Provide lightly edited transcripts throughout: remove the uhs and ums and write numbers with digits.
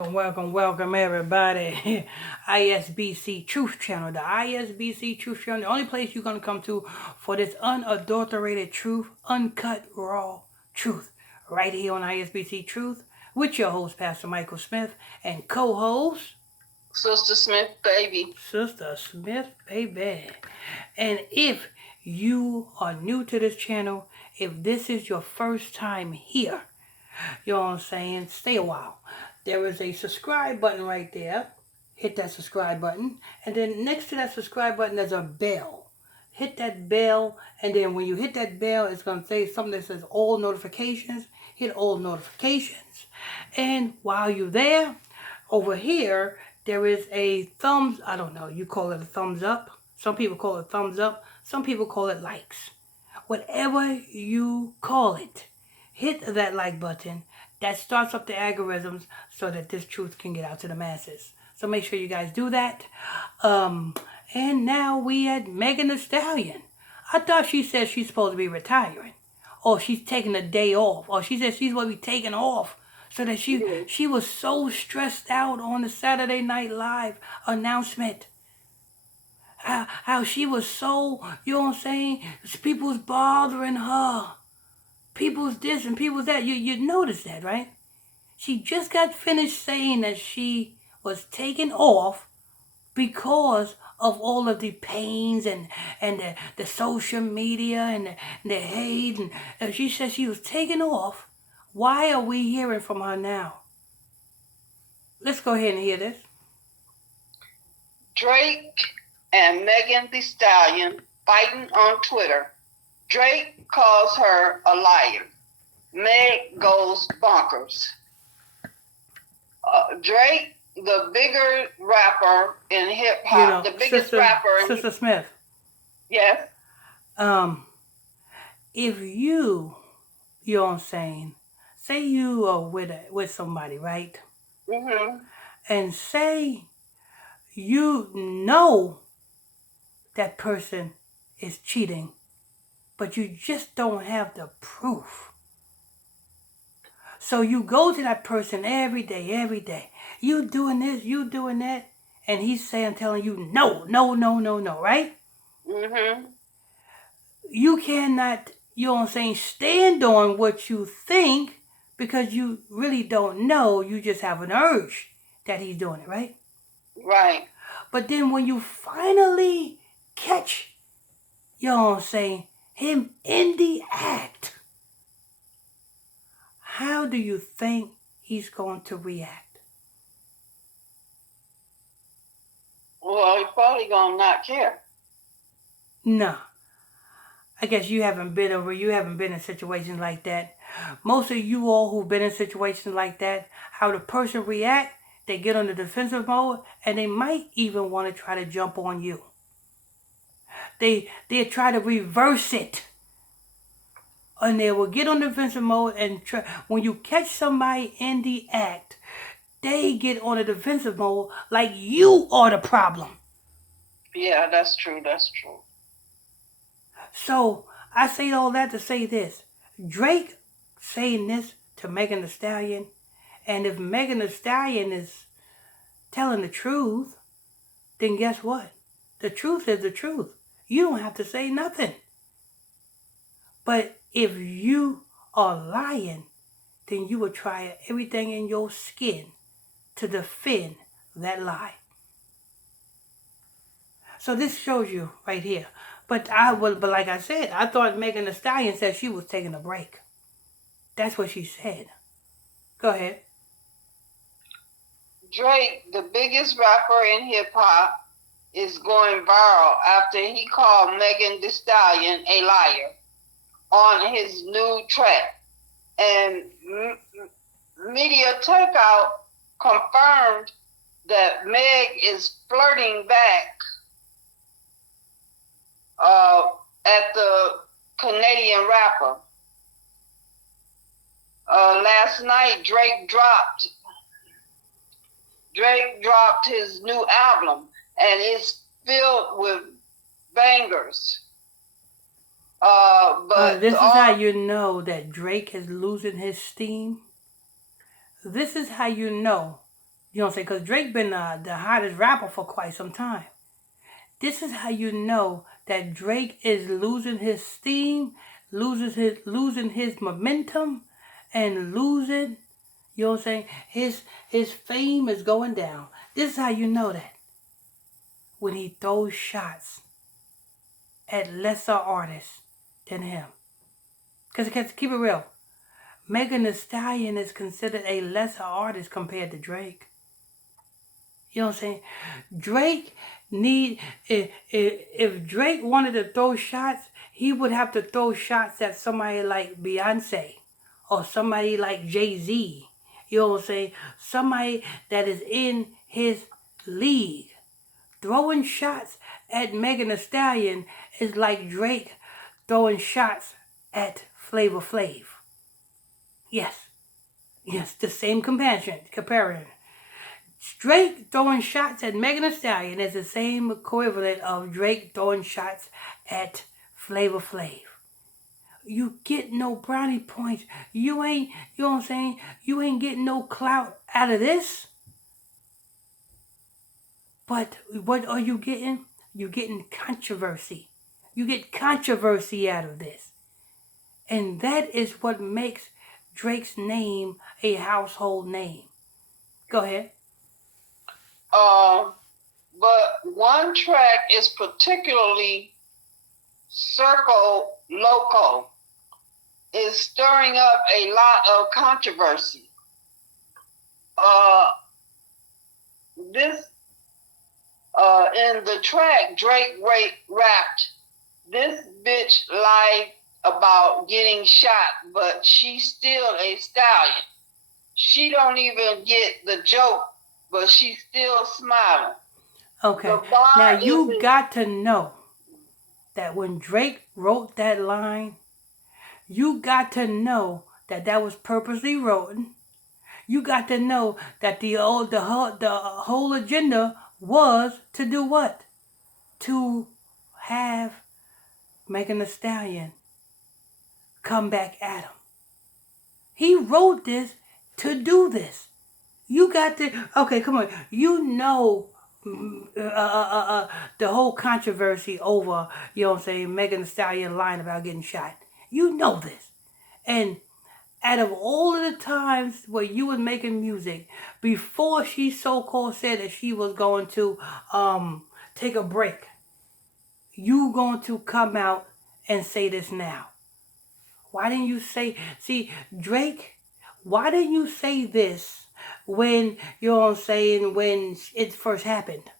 Welcome everybody. ISBC Truth Channel, the ISBC Truth Channel, the only place you're going to come to for this unadulterated truth, uncut, raw truth, right here on ISBC Truth, with your host, Pastor Michael Smith, and co-host, Sister Smith, baby. Sister Smith, baby. And if you are new to this channel, if this is your first time here, you know what I'm saying, stay a while. There is a subscribe button right there. Hit that subscribe button. And then next to that subscribe button, there's a bell. Hit that bell. And then when you hit that bell, it's going to say something that says all notifications. Hit all notifications. And while you're there, over here, there is a thumbs, I don't know, you call it a thumbs up. Some people call it thumbs up. Some people call it likes. Whatever you call it, hit that like button. That starts up the algorithms so that this truth can get out to the masses. So make sure you guys do that. And now we at Megan Thee Stallion. I thought she said she's supposed to be retiring. Or she's taking a day off. Or she said she's going to be taking off. So that she was so stressed out on the Saturday Night Live announcement. How she was so, you know what I'm saying? People's bothering her. People's this and people's that. You notice that, right? She just got finished saying that she was taken off because of all of the pains and the social media and the hate. And she said she was taken off. Why are we hearing from her now? Let's go ahead and hear this. Drake and Megan Thee Stallion fighting on Twitter. Drake calls her a liar. Meg goes bonkers. Drake, the bigger rapper in hip hop, the biggest rapper in Sister Smith. Yes. If you know what I'm saying, say you are with somebody, right? Mm-hmm. And say you know that person is cheating, but you just don't have the proof. So you go to that person every day. You doing this, you doing that, and he's telling you no, right? Mm-hmm. You cannot, you know what I'm saying, stand on what you think because you really don't know. You just have an urge that he's doing it, right? Right. But then when you finally catch, you know what I'm saying, him in the act, how do you think he's going to react? Well, he's probably going to not care. No. I guess you haven't been in situations like that. Most of you all who've been in situations like that, how the person react, they get on the defensive mode and they might even want to try to jump on you. They try to reverse it. And they will get on the defensive mode and try. When you catch somebody in the act, they get on the defensive mode like you are the problem. Yeah, that's true. So I say all that to say this. Drake saying this to Megan Thee Stallion, and if Megan Thee Stallion is telling the truth, then guess what? The truth is the truth. You don't have to say nothing. But if you are lying, then you will try everything in your skin to defend that lie. So this shows you right here. But like I said, I thought Megan Thee Stallion said she was taking a break. That's what she said. Go ahead. Drake, the biggest rapper in hip hop, is going viral after he called Megan Thee Stallion a liar on his new track. And Media Takeout confirmed that Meg is flirting back at the Canadian rapper. Last night, Drake dropped his new album, and it's filled with bangers. But this is how you know that Drake is losing his steam. This is how you know You know what I'm saying? Because Drake been the hottest rapper for quite some time. This is how you know that Drake is losing his steam, losing his momentum, and losing. You know what I'm saying? His fame is going down. This is how you know that when he throws shots at lesser artists than him. Because keep it real, Megan Thee Stallion is considered a lesser artist compared to Drake. You know what I'm saying? Drake need if Drake wanted to throw shots, he would have to throw shots at somebody like Beyonce or somebody like Jay-Z. You know what I'm saying? Somebody that is in his league. Throwing shots at Megan Thee Stallion is like Drake throwing shots at Flavor Flav. Yes. Yes, the same comparison. Drake throwing shots at Megan Thee Stallion is the same equivalent of Drake throwing shots at Flavor Flav. You get no brownie points. You ain't, you know what I'm saying? You ain't getting no clout out of this. But what are you getting? You're getting controversy. You get controversy out of this. And that is what makes Drake's name a household name. Go ahead. But one track is particularly Circo Loco is stirring up a lot of controversy. This in the track, Drake rapped, "This bitch lied about getting shot, but she's still a stallion. She don't even get the joke, but she's still smiling." Okay. Now you got to know that when Drake wrote that line, you got to know that that was purposely written. You got to know that the whole agenda was to do what? To have Megan Thee Stallion come back at him. He wrote this to do this. You got to, okay, come on. You know the whole controversy over, you know what I'm saying, Megan Thee Stallion lying about getting shot. You know this. And out of all of the times where you was making music, before she so-called said that she was going to take a break, you going to come out and say this now. Why didn't you say, see, Drake, why didn't you say this when, you know what I'm saying, when it first happened?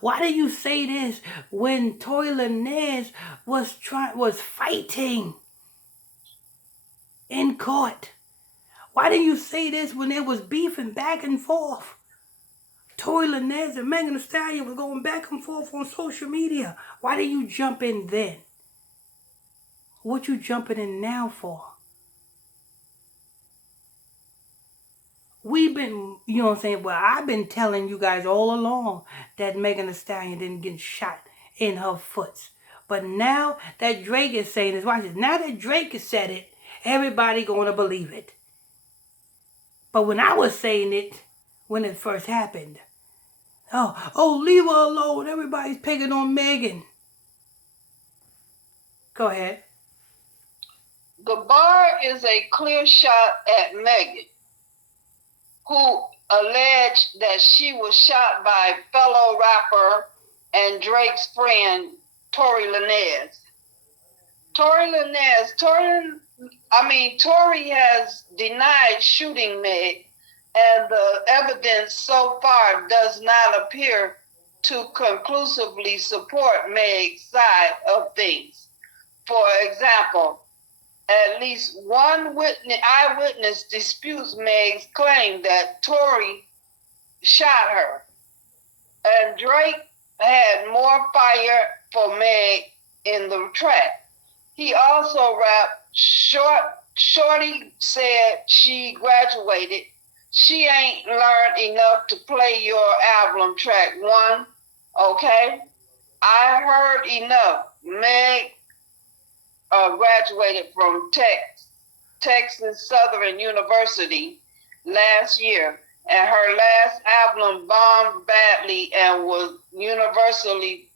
Why did you say this when Tory Lanez was fighting in court? Why didn't you say this when it was beefing back and forth? Tory Lanez and Megan Thee Stallion was going back and forth on social media. Why didn't you jump in then? What you jumping in now for? We've been, you know what I'm saying, well, I've been telling you guys all along that Megan Thee Stallion didn't get shot in her foot. But now that Drake is saying this, watch this. Now that Drake has said it, everybody going to believe it. But when I was saying it, when it first happened, oh, leave her alone. Everybody's picking on Megan. Go ahead. The bar is a clear shot at Megan, who alleged that she was shot by fellow rapper and Drake's friend, Tory Lanez. Tory has denied shooting Meg, and the evidence so far does not appear to conclusively support Meg's side of things. For example, at least one eyewitness disputes Meg's claim that Tory shot her. And Drake had more fire for Meg in the track. He also rapped, Shorty said she graduated. She ain't learned enough to play your album track 1, okay? I heard enough. Meg graduated from Texas Southern University last year, and her last album bombed badly and was universally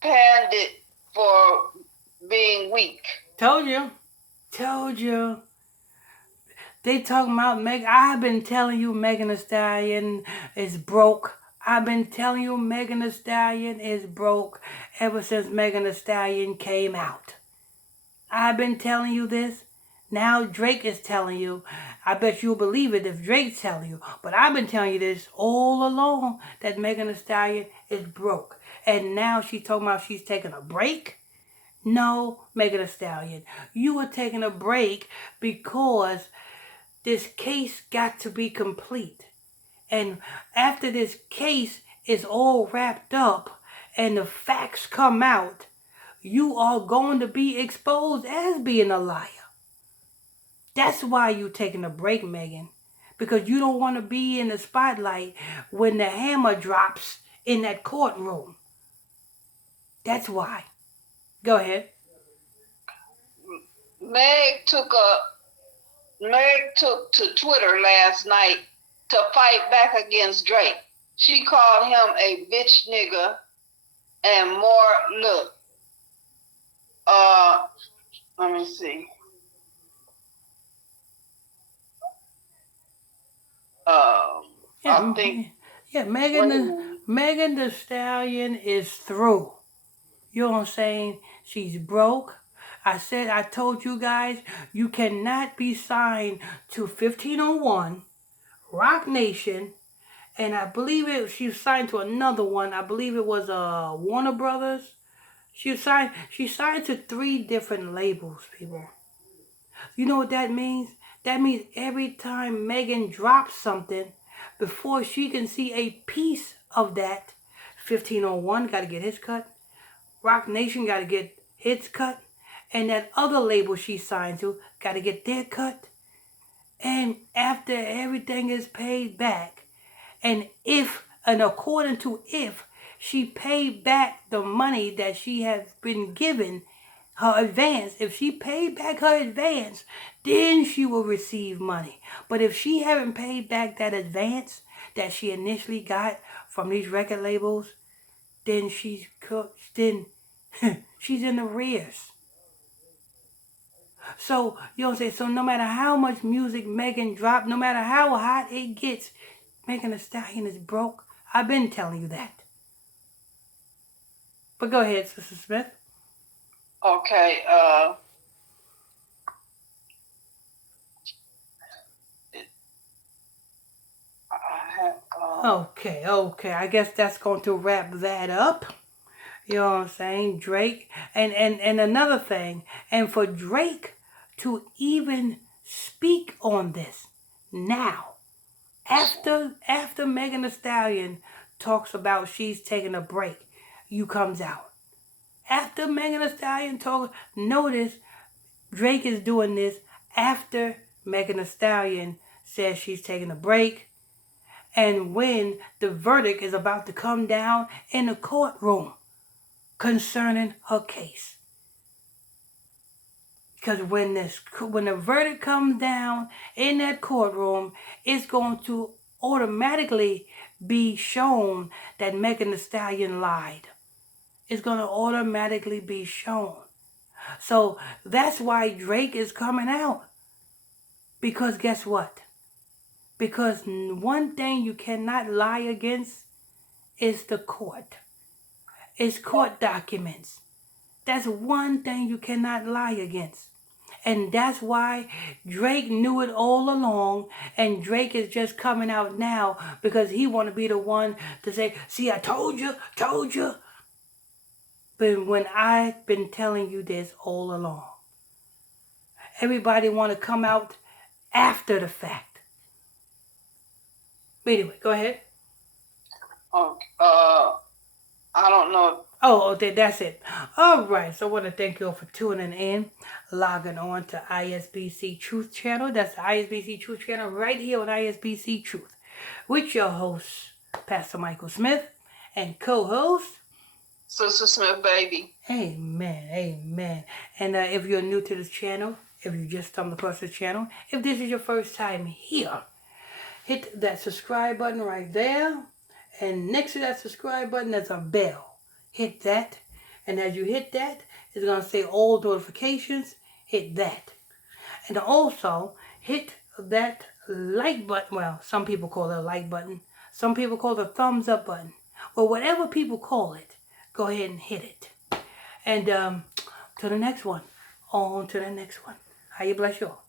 panned for being weak. Told you. Told you. They talking about Meg. I've been telling you Megan Thee Stallion is broke. I've been telling you Megan Thee Stallion is broke ever since Megan Thee Stallion came out. I've been telling you this. Now Drake is telling you. I bet you'll believe it if Drake's telling you. But I've been telling you this all along that Megan Thee Stallion is broke. And now she's talking about she's taking a break. No, Megan Thee Stallion, you are taking a break because this case got to be complete. And after this case is all wrapped up and the facts come out, you are going to be exposed as being a liar. That's why you're taking a break, Megan. Because you don't want to be in the spotlight when the hammer drops in that courtroom. That's why. Go ahead. Meg took to Twitter last night to fight back against Drake. She called him a bitch nigga and more. Look, let me see. I think. Yeah, Megan Thee Stallion is through. You know what I'm saying? She's broke. I told you guys, you cannot be signed to 1501, Rock Nation, and I believe she was signed to another one. I believe it was Warner Brothers. She signed to 3 different labels, people. You know what that means? That means every time Megan drops something, before she can see a piece of that, 1501 got to get his cut. Rock Nation got to get his cut. And that other label she signed to got to get their cut. And after everything is paid back, and according to if she paid back the money that she has been given, her advance, if she paid back her advance, then she will receive money. But if she haven't paid back that advance that she initially got from these record labels, then she's in arrears. So, you know what I'm saying? So no matter how much music Megan dropped, no matter how hot it gets, Megan Thee Stallion is broke. I've been telling you that. But go ahead, Sister Smith. Okay, Okay. I guess that's going to wrap that up. You know what I'm saying? Drake. And another thing, and for Drake to even speak on this now, after Megan Thee Stallion talks about she's taking a break, you comes out. After Megan Thee Stallion talks, notice Drake is doing this after Megan Thee Stallion says she's taking a break, and when the verdict is about to come down in the courtroom concerning her case. Because when the verdict comes down in that courtroom, it's going to automatically be shown that Megan Thee Stallion lied. It's going to automatically be shown. So that's why Drake is coming out. Because guess what? Because one thing you cannot lie against is the court. It's court documents. That's one thing you cannot lie against. And that's why Drake knew it all along, and Drake is just coming out now because he want to be the one to say, see, I told you. But when I've been telling you this all along, everybody want to come out after the fact. Anyway, go ahead. I don't know. Oh, okay, that's it. All right, so I want to thank you all for tuning in, logging on to ISBC Truth Channel. That's the ISBC Truth Channel right here on ISBC Truth. With your host, Pastor Michael Smith, and co-host, Sister Smith, baby. Amen. And if you're new to this channel, if you just stumbled across this channel, if this is your first time here, hit that subscribe button right there. And next to that subscribe button, there's a bell. Hit that. And as you hit that, it's going to say all notifications. Hit that. And also, hit that like button. Well, some people call it a like button. Some people call it a thumbs up button. Well, whatever people call it, go ahead and hit it. And to the next one. On to the next one. How you bless you all.